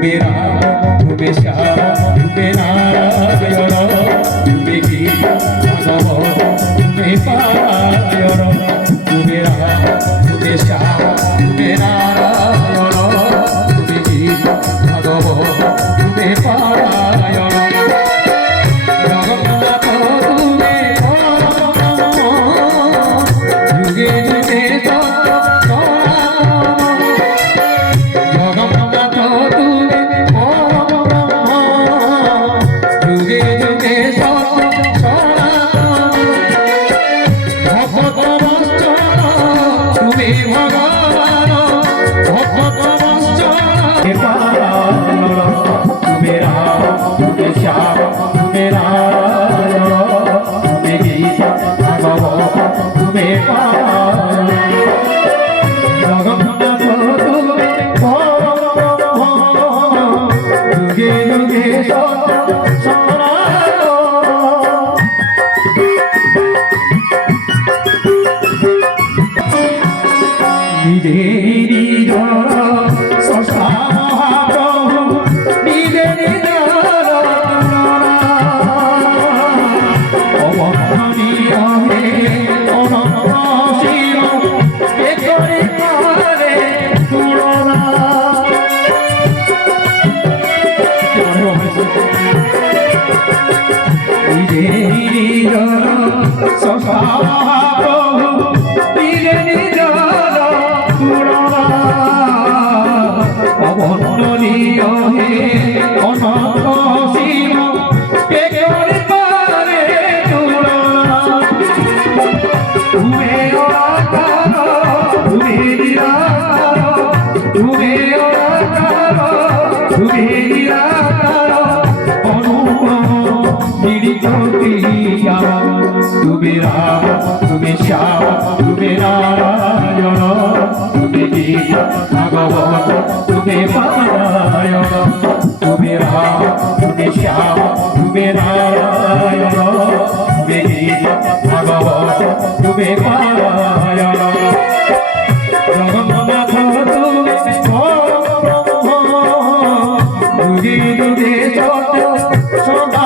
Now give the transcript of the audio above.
তুমি রাম তুমি শ্যাম তুমি নারায়ণ তুমি গীত ভাগবত তুমি পারায়ণ তুমি রাম তুমি শ্যাম তুমি নারায়ণ তুমি গীত ভাগবত তুমি পারায়ণ জগন্নাথ তুমি যুগে যুগে তুমি রাম তুমি শ্যাম তুমি নারায়ণ তুমি গীত ভাগবত তুমি পারায়ণ তুমি রাম তুমি শ্যাম তুমি নারায়ণ তুমি গীত ভাগবত তুমি পারায়ণ জগন্নাথ তুমি যুগে যুগে সদা